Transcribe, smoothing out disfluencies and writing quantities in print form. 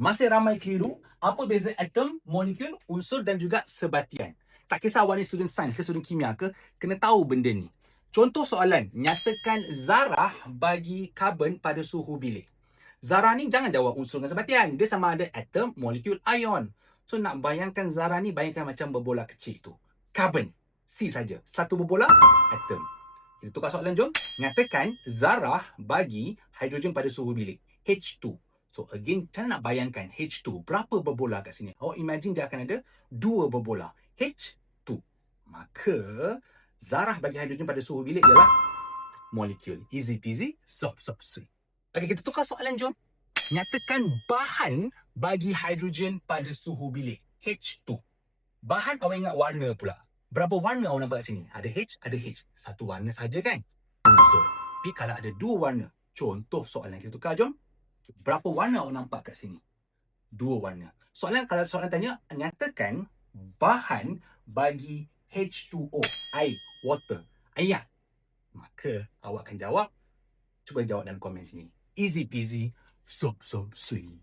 Masih ramai keliru. Apa beza atom, molekul, unsur dan juga sebatian. Tak kisah awak ni student sains ke student kimia ke, kena tahu benda ni. Contoh soalan, nyatakan zarah bagi karbon pada suhu bilik. Zarah ni jangan jawab unsur dan sebatian. Dia sama ada atom, molekul, ion. So nak bayangkan zarah ni, bayangkan macam berbola kecil tu. Karbon. C saja. Satu berbola, atom. Kita tukar soalan, jom. Nyatakan zarah bagi hidrogen pada suhu bilik. H2. So again, cara nak bayangkan H2, berapa berbola kat sini? Awak imagine dia akan ada 2 berbola. H2. Maka, zarah bagi hidrogen pada suhu bilik ialah molekul. Easy peasy, sob sweet. Okey, kita tukar soalan, jom. Nyatakan bahan bagi hidrogen pada suhu bilik. H2. Bahan awak ingat warna pula. Berapa warna awak nampak kat sini? Ada H, ada H. Satu warna saja kan? Unsur. Tapi kalau ada 2 warna, contoh soalan kita tukar, jom. Berapa warna awak nampak kat sini? 2 warna. Kalau soalan tanya, nyatakan bahan bagi H2O, air, water, air. Maka awak akan jawab, cuba jawab dalam komen sini. Easy peasy, sob sweet.